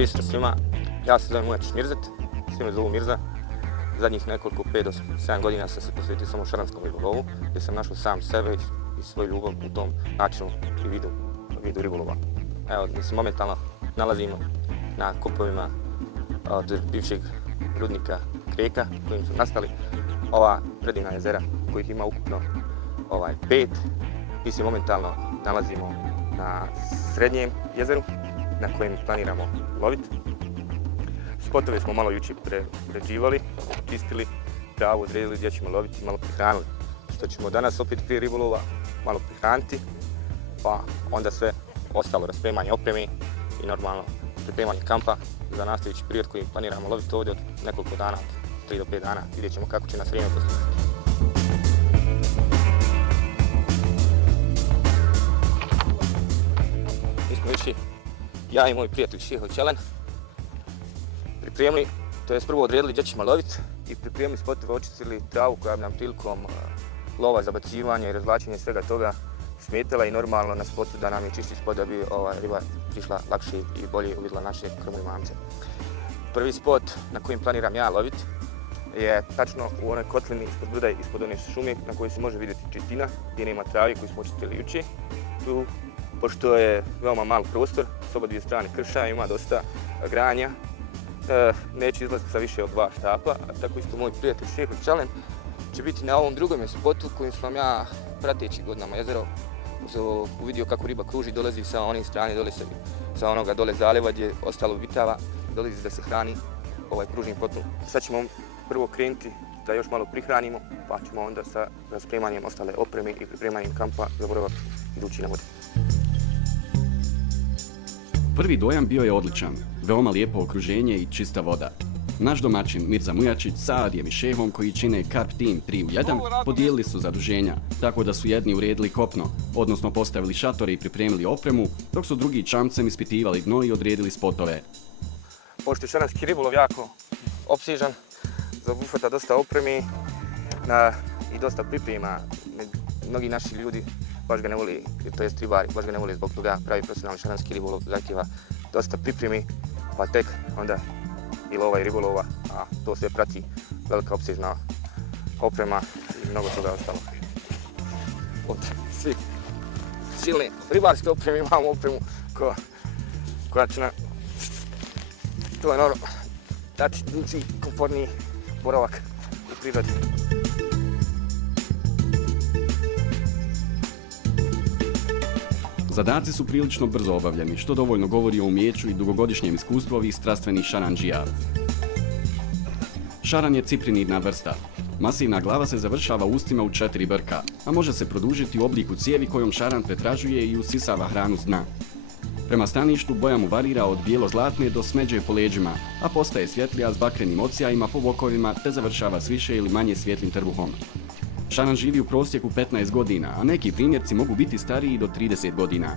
Pozdrav svima, ja se zovem Mujačić Mirzet, svi me zovu Mirza. Zadnjih nekoliko 5 do 7 godina sam se posvetio samo šaranskom ribolovu, gdje sam našao sam sebe i svoju ljubav u tom načinu i vidu ribolova. Evo, mi se momentalno nalazimo na kopovima od bivšeg rudnika Kreka kojim su nastali ova predivna jezera kojih ima ukupno 5. Mi se momentalno nalazimo na srednjem jezeru na kojem planiramo loviti. Spotove smo malo jučer pređivali, čistili travu, odredili gdje ćemo loviti i malo prihranili. Što ćemo danas opet prije ribolova malo prihraniti, pa onda sve ostalo, raspremanje opreme i normalno pripremanje kampa za nastojeći period koji planiramo loviti ovdje od nekoliko dana, od 3 do 5 dana. Vidjet ćemo kako će nas vrijeme poslušati. Mi smo jučer, ja i moj prijatelj Šeho Čelen, pripremili, to je prvo odredili gdje ćemo loviti i pripremili spotove, očistili travu koja bi nam prilikom lova, zabacivanja i razvlačenja svega toga smetala i normalno na spotu da nam je čisti spot da bi riba prišla lakše i bolje uvidjela naše krmne mamce. Prvi spot na kojim planiram ja loviti je tačno u onoj kotlini ispod brda, ispod one šume na kojoj se može vidjeti čistina gdje nema travi koju smo očistili jučer. Tu, pošto je veoma mal prostor, s oba dvije strane krša, ima dosta granja, neće izlaziti sa više od 2 štapa, a tako isto moj prijatelj Šeho Čelen će biti na ovom drugom spotu kojim sam ja prateći godinama jezero uvidio kako riba kruži, dolazi sa one strane dole, sa onoga dole zaljeva gdje ostalo bitava, dolazi da se hrani kružnim potom. Sad ćemo prvo krenuti da još malo prihranimo, pa ćemo onda sa raspremanjem ostale opreme i pripremanjem kampa za boravak idući na vodi. Prvi dojam bio je odličan, veoma lijepo okruženje i čista voda. Naš domaćin Mirza Mujačić sa Adijem i Šehom koji čine Carp Team 3 u 1 podijelili su zaduženja, tako da su jedni uredili kopno, odnosno postavili šatore i pripremili opremu, dok su drugi čamcem ispitivali dno i odredili spotove. Pošto je šaranski ribolov jako opsežan, zaobuhvata dosta opreme i dosta priprema, mnogi naši ljudi baš ga ne voli, to jest ribari, baš ga ne voli zbog toga pravi profesionalni šaranski ribolov zahtjeva dosta pripremi, pa tek onda i lova i ribolova, a to sve prati velika opsežna oprema i mnogo toga ostalo. Od svih silne ribarske opreme imamo opremu koja će nam, to je normalno, dati duži, komfortniji boravak u prirodi. Zadaci su prilično brzo obavljeni, što dovoljno govori o umijeću i dugogodišnjem iskustvu ovih strastvenih šarandžija. Šaran je ciprinidna vrsta. Masivna glava se završava ustima u 4 brka, a može se produžiti u obliku cijevi kojom šaran pretražuje i usisava hranu s dna. Prema staništu boja mu varira od bijelo-zlatne do smeđe po leđima, a postaje svjetlija s bakrenim odsjajima po bokovima te završava s više ili manje svjetlim trbuhom. Šaran živi u prosjeku 15 godina, a neki primjerci mogu biti stariji do 30 godina.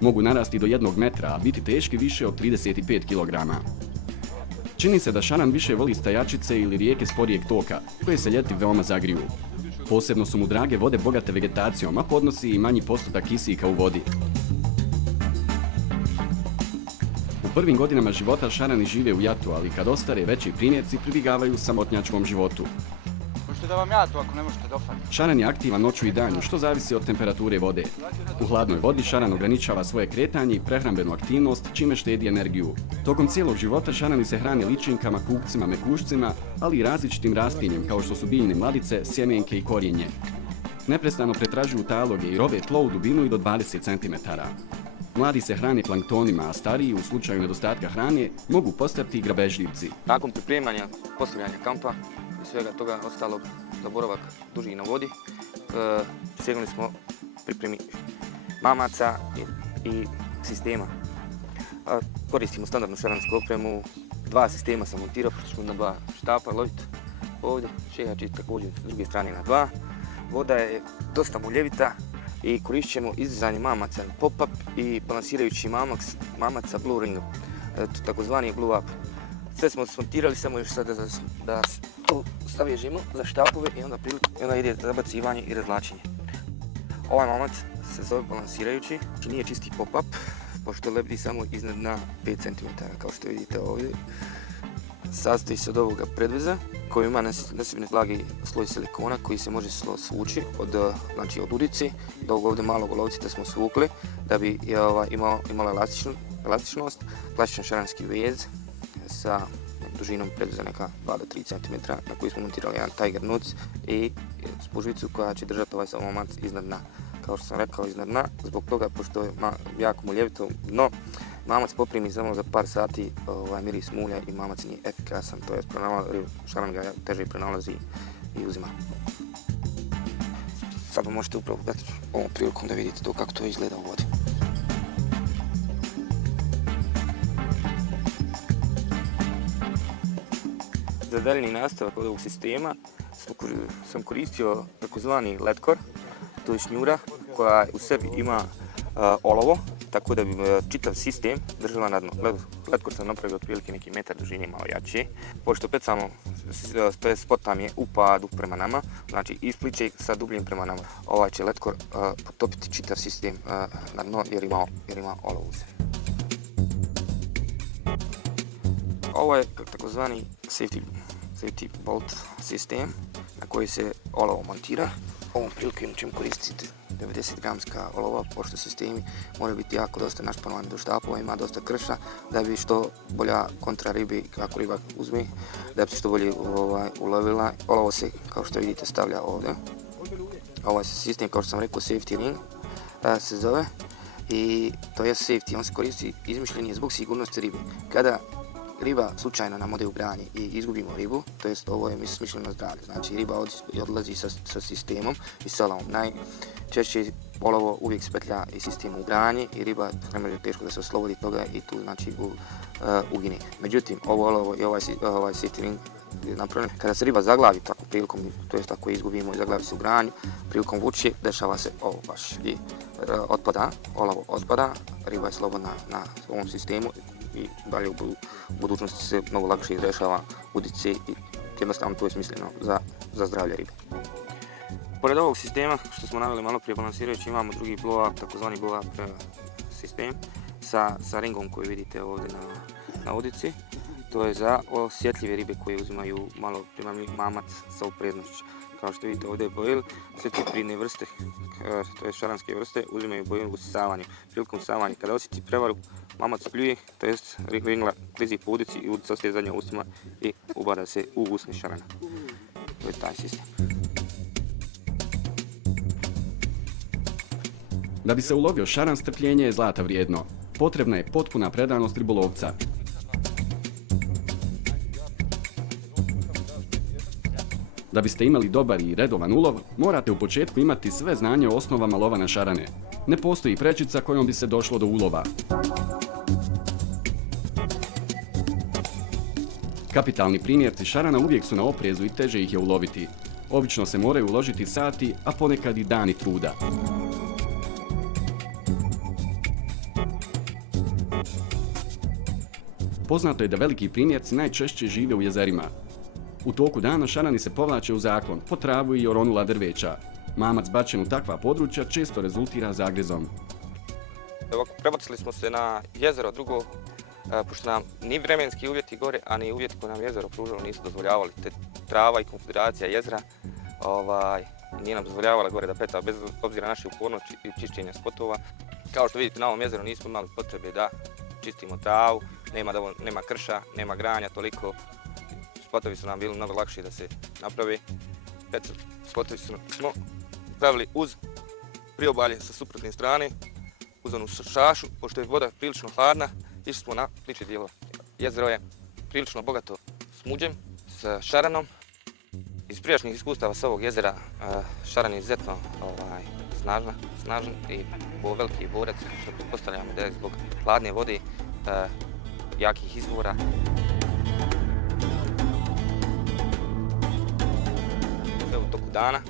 Mogu narasti do 1 metra, a biti teški više od 35 kg. Čini se da šaran više voli stajačice ili rijeke sporijeg toka, koje se ljeti veoma zagriju. Posebno su mu drage vode bogate vegetacijom, a podnosi i manji postotak kisika u vodi. U prvim godinama života šarani žive u jatu, ali kad ostare veći primjerci pribjegavaju samotnjačkom životu. Možete da vam ja to ako ne možete dohvatiti. Šaran je aktivan noću i danju, što zavisi od temperature vode. U hladnoj vodi šaran ograničava svoje kretanje i prehrambenu aktivnost, čime štedi energiju. Tokom cijelog života šarani se hrane ličinkama, kukcima, mekušcima, ali i različitim rastinjem kao što su biljne mladice, sjemenke i korijenje. Neprestano pretražuju taloge i rove tlo u dubinu i do 20 cm. Mladi se hrane planktonima, a stariji, u slučaju nedostatka hrane, mogu postati i grabežljivci. Nakon pripremanja, postavljanja kampa i svega toga ostalog za boravak duži na vodi, segnuli smo pripremi mamaca i sistema. Koristimo standardnu šaransku opremu, 2 sistema sam montirao, pošto ćemo na 2 štapa loviti ovdje, Šeha će također s druge strane na 2. Voda je dosta muljevita i koristit ćemo izdizanje mamaca na pop-up i balansirajući mamac sa blue ringom, takozvani blue up. Sve smo smontirali, samo još sada da to stavežimo za štapove i onda ide zabacivanje i razvlačenje. Ovaj mamac se zove balansirajući, nije čisti pop-up, pošto lebdi samo iznad dna 5 cm, kao što vidite ovdje. Sastoji se od ovoga predveza koji ima nasipni blagi sloj silikona koji se može svući od udice do ovog ovdje malog olovcita smo svukli da bi imala elastičnost, plastičan šaranski vez sa dužinom predveza neka 2 do 3 cm na koji smo montirali jedan Tiger Nuts i spužvicu koja će držati ovaj mamac iznad dna. Kao što sam rekao, iznad dna, zbog toga pošto je jako muljevito dno, mamac poprimi samo za par sati miris mulja i mamac nije efikasan, to je šaran ga teže pronalazi i uzima. Sad možete upravo gledati ovom prilikom da vidite to kako to izgleda u vodi. Za daljnji nastavak od ovog sistema sam koristio takozvani ledkor, to je šnjura koja u sebi ima olovo, tako da bi čitav sistem držala na dnu. Ledkor sam napravio otprilike neki metar dužine, malo jači. Pošto pecamo, spot nam je u padu prema nama, znači ispliče sa dubljim prema nama. Ovaj će ledkor potopiti čitav sistem na dno jer ima olovo u sebi. Ovo je takozvani safety bolt sistem na koji se olovo montira. Ovom prilikom ćemo koristiti 90 gramska olova, pošto sistemi moraju biti jako dosta našpanovani do štapova, ima dosta krša, da bi što bolja kontra ribi, kako riba uzme, da bi se što bolje ulovila. Olovo se, kao što vidite, stavlja ovdje. Ovaj sistem, kao što sam rekao, safety ring se zove i to je safety, on se koristi, izmišljen je zbog sigurnosti ribe. Kada riba slučajno nam ode u granje i izgubimo ribu, to jest ovo je smišljeno zdravlje, znači riba odlazi sa sistemom i salavom. Najčešće olovo uvijek spetlja i sistem u granje i riba ne može teško da se oslobodi toga i tu znači ugine. Međutim, ovo olovo i ovaj safety ring je napravljen. Kada se riba zaglavi tako prilikom, to jest ako izgubimo i zaglavi se u granju, prilikom vuče dešava se ovo baš i otpada, olovo otpada, riba je slobodna na ovom sistemu i dalje u budućnosti se mnogo lakše izrešava udice i jednostavno to je smisleno za zdravlje ribe. Pored ovog sistema što smo naveli malo prije balansirajući imamo drugi blow-up, takozvani blow-up sistem sa ringom koji vidite ovdje na udici. To je za osjetljive ribe koje uzimaju malo primamljiv mamac sa opreznošću. Kao što vidite ovdje je bojil, sve cipridne vrste, to je šaranske vrste, uzimaju bojil u usisavanju. Prilikom usisavanja kada osjeti prevaru, mamac pljuje, to jest ringla klizi po udici i udica ostaje zadnja ustima i ubada se u usni šarana. To je taj sistem. Da bi se ulovio šaran, strpljenje je zlata vrijedno. Potrebna je potpuna predanost ribolovca. Da biste imali dobar i redovan ulov, morate u početku imati sve znanje o osnovama lova na šarane. Ne postoji prečica kojom bi se došlo do ulova. Kapitalni primjerci šarana uvijek su na oprezu i teže ih je uloviti. Obično se moraju uložiti sati, a ponekad i dani truda. Poznato je da veliki primjerci najčešće žive u jezerima. U toku dana šarani se povlače u zaklon, po travu i oronula drveća. Mamac bačen u takva područja često rezultira zagrezom. Prebacili smo se na jezero drugo, pošto nam ni vremenski uvjeti gore, a ni uvjeti koje nam jezero pružalo nisu dozvoljavali. Te trava i konfiguracija jezera nije nam dozvoljavala gore da peca bez obzira na naše upornost i čišćenja spotova. Kao što vidite, na ovom jezeru nismo imali potrebe da čistimo travu, nema krša, nema granja toliko. Spotovi su nam bili mnogo lakši da se napravi. Spotovi smo pravili uz priobalje sa suprotne strane, uz onu šašu, pošto je voda prilično hladna, išli smo na pliči dijelo. Jezero je prilično bogato smuđem, s šaranom. Iz prijašnjih iskustava s ovog jezera šaran je izuzetno snažan i veliki borac, što pretpostavljamo da je zbog hladne vode, jakih izvora. Sve u toku dana,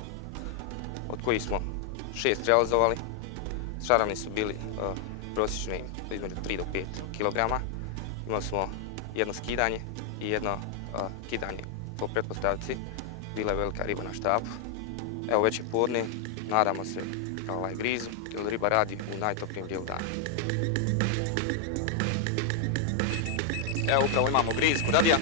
od kojih smo 6 realizovali. Šarani su bili prosječni između 3 do 5 kg. Imali smo jedno skidanje i jedno kidanje po pretpostavci. Bila je velika riba na štapu. Evo već je podne, nadamo se grizu, jer riba radi u najtoplijem dijelu dana. Evo upravo imamo griz kuradija.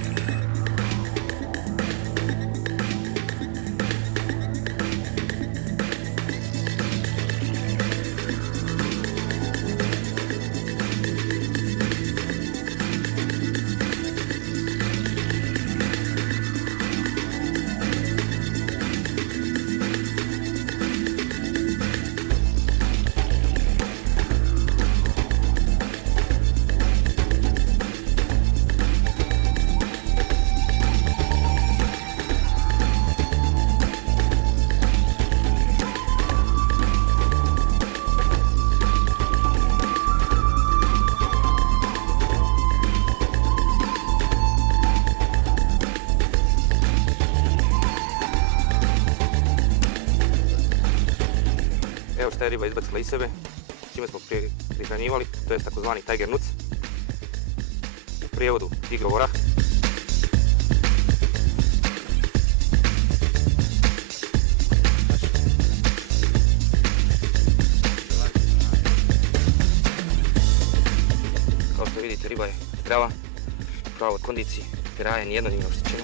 Evo šta je riba izbacila iz sebe, čime smo prihranjivali, to je takozvani tiger nuts, u prijevodu tigrov orah. Kao što vidite, riba je zdrava, u pravoj kondiciji, peraje nijedno nije oštećeno.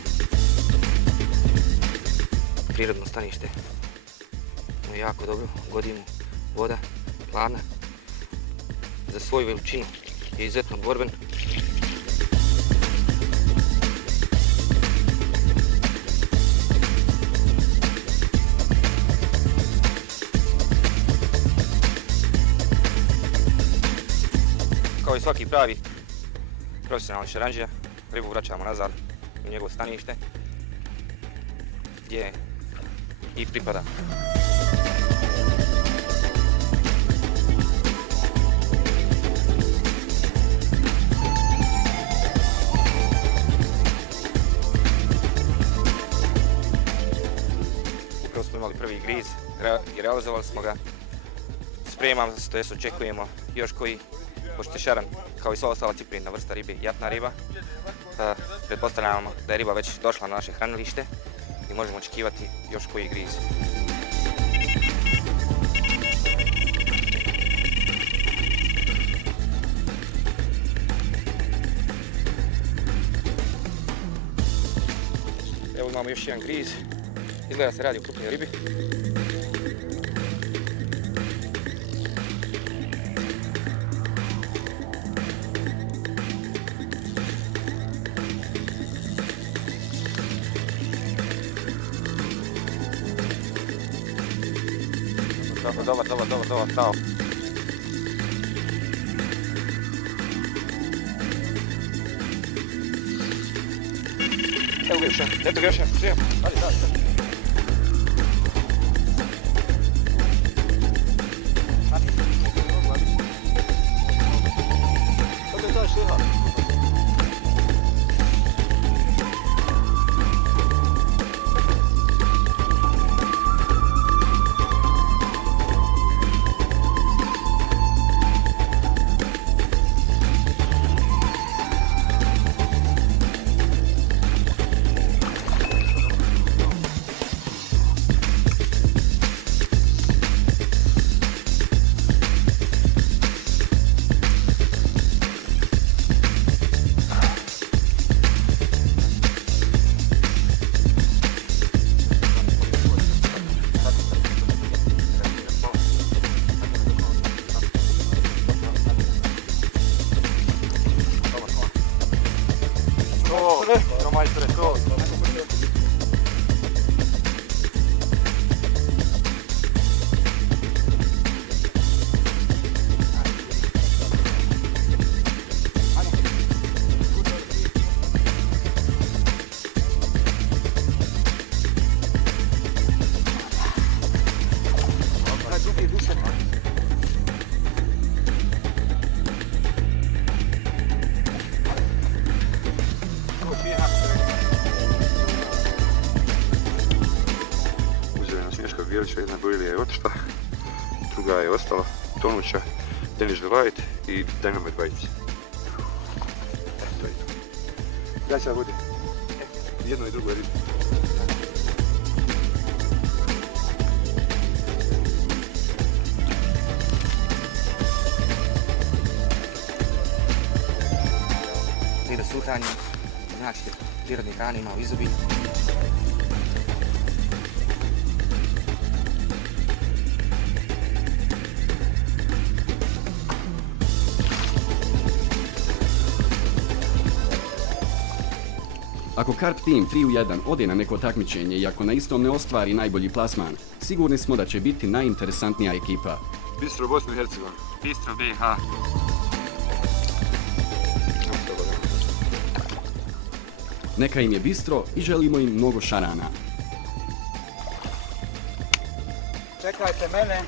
Prirodno stanište. Jako dobro, godinu, voda, hladna. Za svoju veličinu je izuzetno borben. Kao i svaki pravi profesionalni šarandžija, ribu vraćamo nazad u njegovo stanište gdje i pripada. Smo imali prvi griz i realizovali smo ga. Spremamo se, to jest očekujemo još koji, pošto je šaran kao i sva ostala ciprinna vrsta ribe, jatna riba. Pretpostavljamo da je riba već došla na naše hranilište i možemo očekivati još koji griz. Evo imamo još jedan griz. Izgleda se radi o krupnoj ribi. Dobar, stao. Evo ga još jedan, eto ga još jedan, ajde. Majstore, to. Jedna bojlija je otišla, druga je ostala, tonuća, Danish Delight i Dynamite Bites. Daća vode. Jedno i drugo je riba. Vide se tu hranimo, znači prirodni hrane ima u izobilju. Ako Carp Team 3 u 1 ode na neko takmičenje i ako na istom ne ostvari najbolji plasman, sigurni smo da će biti najinteresantnija ekipa. Bistro Bosna i Hercegovina. Bistro BiH. Neka im je bistro i želimo im mnogo šarana. Čekajte mene.